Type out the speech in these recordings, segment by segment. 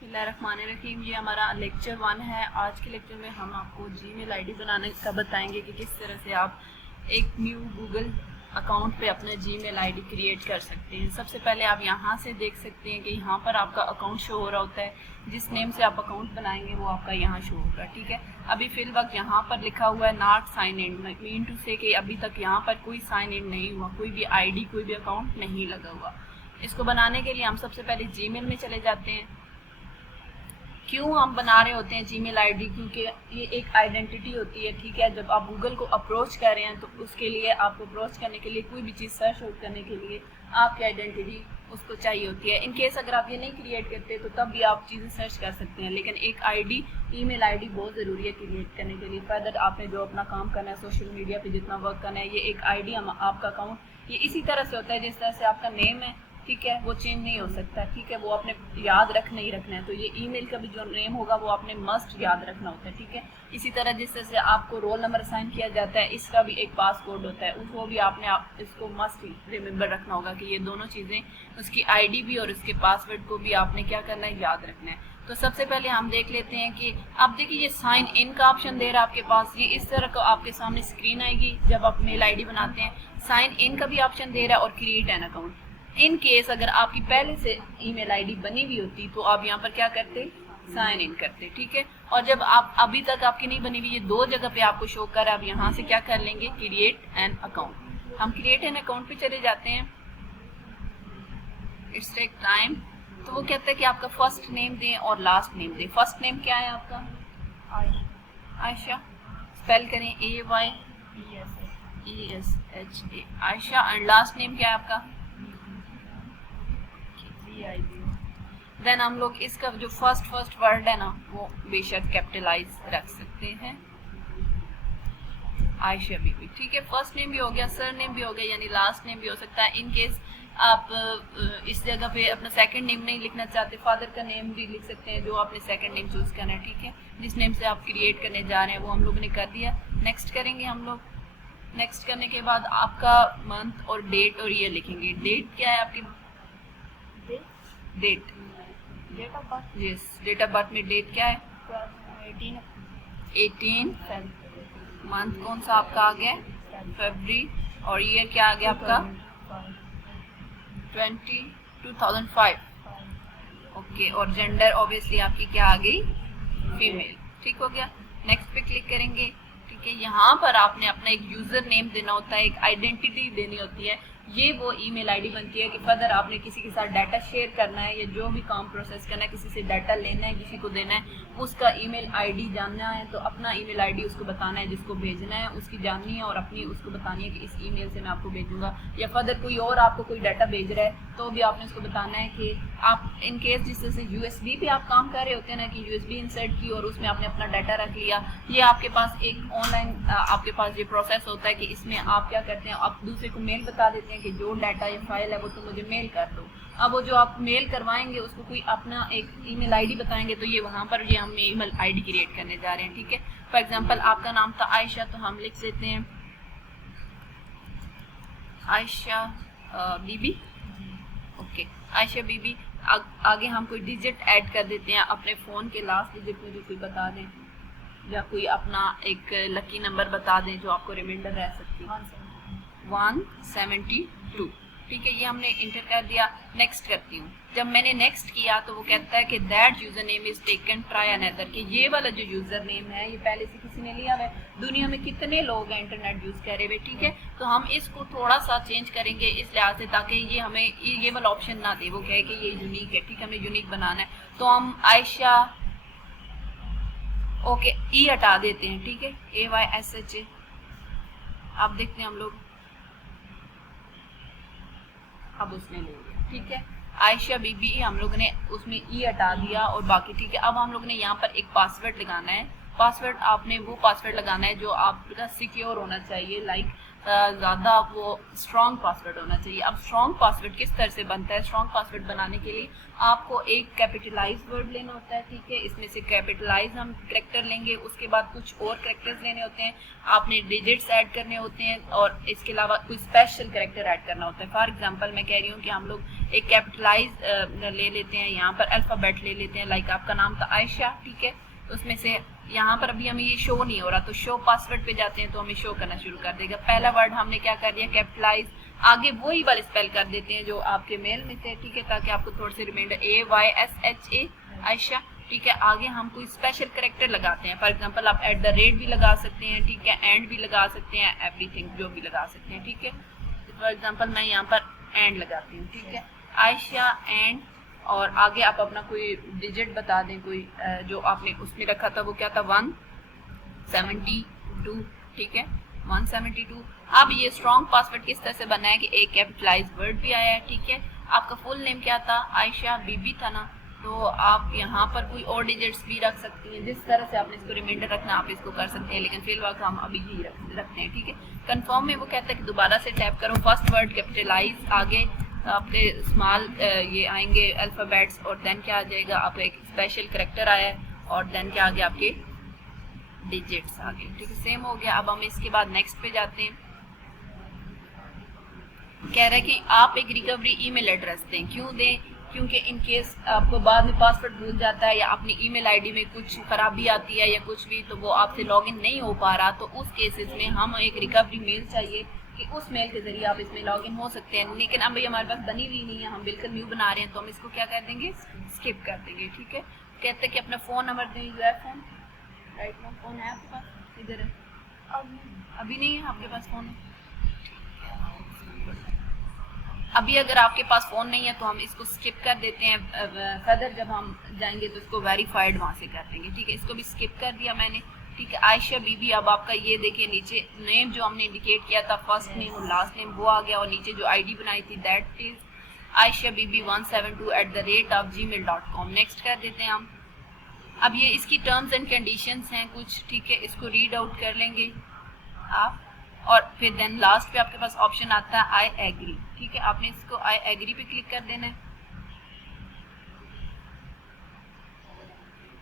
बिस्मिल्लाहिर्रहमानिर्रहीम। ये हमारा लेक्चर 1 है। आज के लेक्चर में हम आपको जीमेल आईडी बनाने का बताएंगे कि किस तरह से आप एक न्यू गूगल अकाउंट पे अपना जीमेल आईडी क्रिएट कर सकते हैं। सबसे पहले आप यहाँ से देख सकते हैं कि यहाँ पर आपका अकाउंट शो हो रहा होता है। जिस नेम से आप अकाउंट बनाएंगे वो आपका यहाँ शो होगा, ठीक है। अभी फिल वक्त यहाँ पर लिखा हुआ है not sign in, mean to say कि अभी तक यहाँ पर कोई साइन इन नहीं हुआ, कोई भी आईडी कोई भी अकाउंट नहीं लगा हुआ। इसको बनाने के लिए हम सबसे पहले जीमेल में चले जाते हैं। क्यों हम बना रहे होते हैं जीमेल आईडी? क्योंकि ये एक आइडेंटिटी होती है, ठीक है। जब आप गूगल को अप्रोच कर रहे हैं तो उसके लिए आपको अप्रोच करने के लिए कोई भी चीज़ सर्च आउट करने के लिए आपकी आइडेंटिटी उसको चाहिए होती है। इन केस अगर आप ये नहीं क्रिएट करते तो तब भी आप चीज़ें सर्च कर सकते हैं, लेकिन एक आईडी ईमेल आईडी बहुत ज़रूरी है क्रिएट करने के लिए। फर्दर आपने जो अपना काम करना है, सोशल मीडिया पे जितना वर्क करना है, ये एक आईडी आपका अकाउंट ये इसी तरह से होता है जिस तरह से आपका नेम है, ठीक है, वो चेंज नहीं हो सकता, ठीक है। वो आपने याद नहीं रखना है। तो ये ईमेल का भी जो नेम होगा वो आपने मस्ट याद रखना होता है, ठीक है। इसी तरह जिस तरह से आपको रोल नंबर असाइन किया जाता है, इसका भी एक पासकोड होता है, उसको भी आपने इसको मस्ट रिमेंबर रखना होगा कि ये दोनों चीज़ें, उसकी आईडी भी और उसके पासवर्ड को भी आपने क्या करना है, याद रखना है। तो सबसे पहले हम देख लेते हैं कि आप देखिए ये साइन इन का ऑप्शन दे रहा है आपके पास। ये इस तरह का आपके सामने स्क्रीन आएगी जब आप मेल आईडी बनाते हैं। साइन इन का भी ऑप्शन दे रहा है और create an account. In case अगर आपकी पहले से ईमेल आईडी बनी हुई होती तो आप यहाँ पर क्या करते, साइन इन करते, ठीक है। और जब आप अभी तक आपकी नहीं बनी हुई, ये दो जगह पे आपको शो कर आप यहाँ से क्या कर लेंगे, क्रिएट एन अकाउंट। हम क्रिएट एन अकाउंट पे चले जाते हैं। It's take time. तो वो कहता है कि आपका फर्स्ट नेम दें और लास्ट नेम दें। फर्स्ट नेम क्या है आपका? आयशा। स्पेल करें AYESHA, Ayesha. And last name क्या है आपका? देन हम लोग इसका जो फर्स्ट वर्ड है ना वो बेशक कैपिटलाइज रख सकते हैं, आयशा बीबी, ठीक है। फर्स्ट नेम भी हो गया, सर नेम भी हो गया, यानी लास्ट नेम भी हो सकता है। इन केस आप इस जगह पे अपना सेकंड नेम नहीं लिखना चाहते, फादर का नेम भी लिख सकते हैं जो आपने सेकंड नेम चूज करना है, ठीक है। जिस नेम से आप क्रिएट करने जा रहे हैं वो हम लोग ने कर दिया। नेक्स्ट करेंगे हम लोग। नेक्स्ट करने के बाद आपका मंथ और डेट और ईयर लिखेंगे। डेट क्या है आपकी? Date of birth. Yes, date of birth में डेट क्या है? 18 मंथ कौन सा आपका आ गया? फरवरी। और ईयर क्या आ गया आपका? 2005। ओके। और जेंडर ऑब्वियसली आपकी क्या आ गई? फीमेल, ठीक हो गया। नेक्स्ट पे क्लिक करेंगे, ठीक है। यहाँ पर आपने अपना एक यूजर नेम देना होता है, एक आइडेंटिटी देनी होती है। ये वो ईमेल आईडी बनती है कि फर्दर आपने किसी के साथ डाटा शेयर करना है या जो भी काम प्रोसेस करना है, किसी से डाटा लेना है, किसी को देना है, उसका ईमेल आईडी जानना है तो अपना ईमेल आईडी उसको बताना है, जिसको भेजना है उसकी जाननी है और अपनी उसको बतानी है कि इस ईमेल से मैं आपको भेजूंगा। या फर्दर कोई और आपको कोई डाटा भेज रहा है तो भी आपने उसको बताना है कि आप इन केस जिस तरह से यूएसबी पे आप काम कर रहे होते हैं ना, कि यूएसबी इंसर्ट की और उसमें आपने अपना डाटा रख लिया। ये आपके पास एक ऑनलाइन आपके पास ये प्रोसेस होता है कि इसमें आप क्या करते हैं, आप दूसरे को मेल बता देते हैं कि जो डाटा या फाइल है वो तो मुझे मेल कर दो। अब वो जो आप मेल करवाएंगे उसको कोई अपना एक ईमेल आईडी बताएंगे तो ये वहाँ पर ये हम ईमेल आईडी क्रिएट करने जा रहे हैं, ठीक है। फॉर एग्जांपल आपका नाम था आयशा, तो हम लिख देते हैं आयशा बीबी। ओके, आयशा बीबी। आगे हम कोई डिजिट ऐड कर देते हैं, अपने फ़ोन के लास्ट डिजिट में जो कोई बता दें या कोई अपना एक लकी नंबर बता दें जो आपको रिमाइंडर रह सकती है। 172, ठीक है। ये हमने इंटर कर दिया। नेक्स्ट करती हूँ। जब मैंने नेक्स्ट किया तो वो कहता है कि that user name is taken try another, कि ये वाला जो यूजर नेम है ये पहले से किसी ने लिया हुआ है। दुनिया में कितने लोग हैं इंटरनेट यूज कर रहे हुए, ठीक है। तो हम इसको थोड़ा सा चेंज करेंगे इस लिहाज से ताकि ये हमें ये वाला ऑप्शन ना दे, वो कहे कि ये यूनिक है, ठीक है, हमें यूनिक बनाना है। तो हम आयशा, ओके, ई हटा देते हैं, ठीक है, AYSHA। आप देखते हैं हम लोग अब उसने ले लिया, ठीक है। आयशा बीबी हम लोग ने उसमें ई हटा दिया और बाकी ठीक है। अब हम लोग ने यहाँ पर एक पासवर्ड लगाना है। पासवर्ड आपने वो पासवर्ड लगाना है जो आपका सिक्योर होना चाहिए, लाइक ज़्यादा वो स्ट्रॉन्ग पासवर्ड होना चाहिए। अब स्ट्रॉन्ग पासवर्ड किस तरह से बनता है? स्ट्रॉन्ग पासवर्ड बनाने के लिए आपको एक कैपिटलाइज वर्ड लेना होता है, ठीक है। इसमें से कैपिटलाइज हम करेक्टर लेंगे, उसके बाद कुछ और करेक्टर्स लेने होते हैं, आपने डिजिट्स ऐड करने होते हैं, और इसके अलावा कोई स्पेशल करेक्टर ऐड करना होता है। फॉर एग्जांपल मैं कह रही हूँ कि हम लोग एक कैपिटलाइज ले लेते हैं, यहाँ पर अल्फ़ाबेट ले लेते हैं, लाइक आपका नाम था आयशा, ठीक है। उसमें से यहाँ पर अभी हमें ये शो नहीं हो रहा, तो शो पासवर्ड पे जाते हैं तो हमें शो करना शुरू कर देगा। पहला वर्ड हमने क्या कर दिया? कैपिटलाइज, आगे वही वाले स्पेल कर देते हैं जो आपके मेल में थे, ठीक है, ताकि आपको थोड़े से रिमाइंडर AYSHA आयशा, ठीक है। आगे हम कोई स्पेशल करेक्टर लगाते हैं, फॉर एग्जांपल आप @ भी लगा सकते हैं, ठीक है, एंड भी लगा सकते हैं, एवरीथिंग जो भी लगा सकते हैं, ठीक है। फॉर एग्जांपल मैं यहाँ पर एंड लगाती हूँ, ठीक है, आयशा एंड, और आगे आप अपना कोई डिजिट बता दें, कोई जो आपने उसमें रखा था वो क्या था? 172, ठीक है, 172। अब ये स्ट्रॉन्ग पासवर्ड किस तरह से बना है कि एक कैपिटलाइज वर्ड भी आया है, ठीक है। आपका फुल नेम क्या था? आयशा बीबी था ना, तो आप यहाँ पर कोई और डिजिट्स भी रख सकती हैं। जिस तरह से आपने इसको रिमाइंडर रखना आप इसको कर सकते हैं, लेकिन फिलहाल हम अभी ही रखते हैं, ठीक है। कंफर्म में वो कहता है कि दोबारा से टैप करो, फर्स्ट वर्ड कैपिटलाइज, आगे आपके स्मॉल ये आएंगे अल्फ़ाबेट्स, और देन क्या आ जाएगा? आपका एक स्पेशल करेक्टर आया है, और देन क्या आ गया? आपके डिजिट्स आ गए, ठीक है। सेम हो गया। अब हम इसके बाद नेक्स्ट पे जाते हैं। कह रहा है कि आप एक रिकवरी ईमेल एड्रेस दें। क्यों दें? क्योंकि इन केस आपको बाद में पासवर्ड भूल जाता है या अपनी ईमेल आईडी में कुछ खराबी आती है या कुछ भी, तो वो आपसे लॉगिन नहीं हो पा रहा, तो उस केसेस में हम एक रिकवरी मेल चाहिए कि उस मेल के जरिए आप इसमें लॉगिन हो सकते हैं। लेकिन अभी हमारे पास बनी हुई नहीं है, हम बिल्कुल न्यू बना रहे हैं, तो हम इसको क्या कर देंगे? स्किप कर देंगे, ठीक है। कहते हैं कि अपना फ़ोन नंबर दें। You have phone? Right no, phone है आपके पास? इधर है? अभी नहीं है आपके पास फ़ोन? अभी अगर आपके पास फ़ोन नहीं है तो हम इसको स्किप कर देते हैं। फर्दर जब हम जाएंगे तो इसको वेरीफाइड वहाँ से कर देंगे, ठीक है। इसको भी स्किप कर दिया मैंने, ठीक है। आयशा बीबी, अब आपका ये देखिए नीचे नेम जो हमने इंडिकेट किया था, फर्स्ट नेम और लास्ट नेम, वो आ गया, और नीचे जो आईडी बनाई थी that is Ayesha Bibi 172@gmail.com। Next कर देते हैं हम। अब ये इसकी टर्म्स एंड कंडीशंस हैं कुछ, ठीक है, इसको रीड आउट कर लेंगे आप, और फिर देन लास्ट पे आपके पास ऑप्शन आता है आई एग्री, ठीक है। आपने इसको आई एग्री पे क्लिक कर देना है।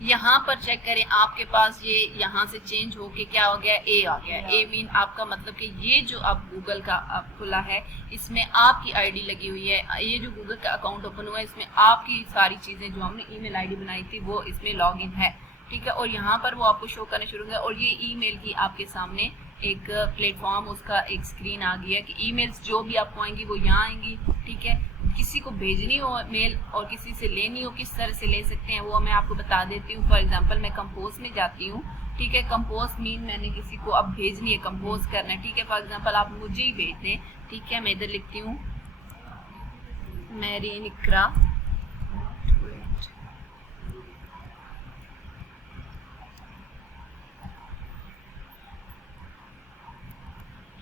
यहाँ पर चेक करें, आपके पास ये यहाँ से चेंज होके क्या हो गया? ए आ गया। ए मीन आपका मतलब कि ये जो आप गूगल का आप खुला है, इसमें आपकी आईडी लगी हुई है। ये जो गूगल का अकाउंट ओपन हुआ है, इसमें आपकी सारी चीज़ें जो हमने ईमेल आईडी बनाई थी वो इसमें लॉगिन है, ठीक है। और यहाँ पर वो आपको शो करना शुरू होगा, और ये ईमेल की आपके सामने एक प्लेटफॉर्म, उसका एक स्क्रीन आ गई है कि ईमेल्स जो भी आपको आएंगी वो यहाँ आएंगी, ठीक है। किसी को भेजनी हो मेल और किसी से लेनी हो, किस तरह से ले सकते हैं वो मैं आपको बता देती हूँ। फॉर एग्जांपल मैं कंपोज में जाती हूँ, ठीक है। कंपोज मीन मैंने किसी को अब भेजनी है, कंपोज करना है, ठीक है। फॉर एग्जांपल आप मुझे ही भेज दें, ठीक है। मैं इधर लिखती हूँ मेरीन इकरा,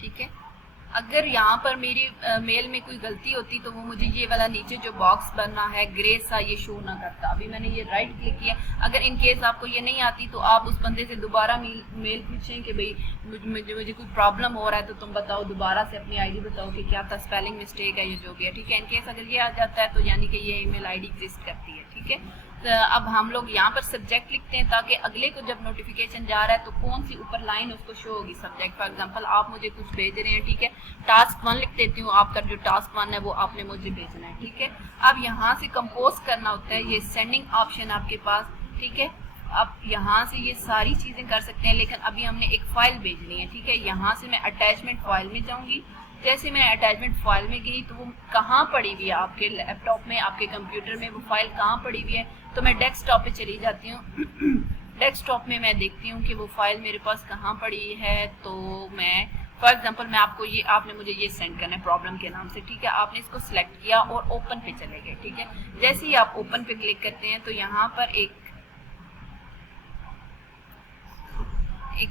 ठीक है। अगर यहाँ पर मेरी मेल में कोई गलती होती तो वो मुझे ये वाला नीचे जो बॉक्स बनना है ग्रे सा, ये शो ना करता। अभी मैंने ये राइट क्लिक किया। अगर इन केस आपको ये नहीं आती तो आप उस बंदे से दोबारा मेल पूछें कि भाई मुझे कोई प्रॉब्लम हो रहा है, तो तुम बताओ, दोबारा से अपनी आईडी बताओ कि क्या था, स्पेलिंग मिस्टेक है, ये जो भी है, ठीक है। इन केस अगर ये आ जाता है तो यानी कि ये ईमेल आईडी एग्जिस्ट करती है, ठीक है। तो अब हम लोग यहाँ पर सब्जेक्ट लिखते हैं ताकि अगले को जब नोटिफिकेशन जा रहा है तो कौन सी ऊपर लाइन उसको शो होगी, सब्जेक्ट। फॉर एग्जांपल आप मुझे कुछ भेज रहे हैं, ठीक है, टास्क 1 लिख देती हूँ, आपका जो टास्क 1 है वो आपने मुझे भेजना है, ठीक है। अब यहाँ से कंपोज करना होता है, ये सेंडिंग ऑप्शन आपके पास, ठीक है। अब यहाँ से ये सारी चीज़ें कर सकते हैं, लेकिन अभी हमने एक फ़ाइल भेजनी है, ठीक है। यहाँ से मैं अटैचमेंट फाइल में जाऊँगी। जैसे मैं अटैचमेंट फाइल में गई तो वो कहाँ पड़ी हुई है, आपके लैपटॉप में, आपके कंप्यूटर में वो फाइल कहाँ पड़ी हुई है, तो मैं डेस्कटॉप पे चली जाती हूँ। डेस्कटॉप में मैं देखती हूँ कि वो फाइल मेरे पास कहाँ पड़ी है। तो मैं फॉर एग्जांपल मैं आपको ये, आपने मुझे ये सेंड करना है प्रॉब्लम के नाम से, ठीक है। आपने इसको सिलेक्ट किया और ओपन पे चले गए, ठीक है। जैसे ही आप ओपन पे क्लिक करते हैं तो यहाँ पर एक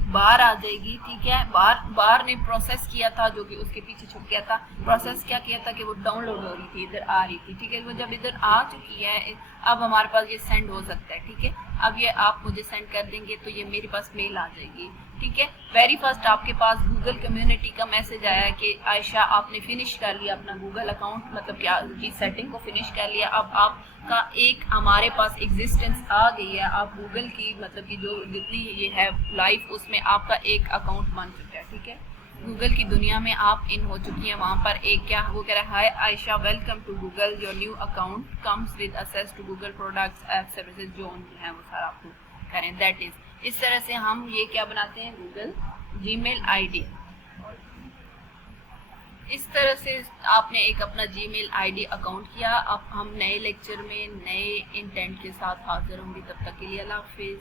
बार आ जाएगी, ठीक है। बार ने प्रोसेस किया था, जो कि उसके पीछे छुप गया था। प्रोसेस क्या किया था कि वो डाउनलोड हो रही थी, इधर आ रही थी, ठीक है। वो जब इधर आ चुकी है, अब हमारे पास ये सेंड हो सकता है, ठीक है। अब ये आप मुझे सेंड कर देंगे तो ये मेरे पास मेल आ जाएगी, ठीक है। वेरी फर्स्ट आपके पास गूगल कम्युनिटी का मैसेज आया कि आयशा आपने फिनिश कर लिया अपना गूगल अकाउंट, मतलब क्या की सेटिंग को फिनिश कर लिया। अब आपका एक हमारे पास एग्जिस्टेंस आ गई है, आप गूगल की मतलब कि जो जितनी ये है लाइफ उसमें आपका एक अकाउंट बन चुका है, ठीक है। गूगल की दुनिया में आप इन हो चुकी हैं। वहाँ पर एक क्या वो कह रहा है, hi Ayesha welcome to Google, your new account comes with access to Google products app services, जो है वो सारा आपको करें। दैट इज इस तरह से हम ये क्या बनाते हैं, गूगल जीमेल आईडी। इस तरह से आपने एक अपना जीमेल आईडी अकाउंट किया। अब हम नए लेक्चर में नए इंटेंट के साथ हाजिर होंगे, तब तक के लिए अल्लाह हाफिज़।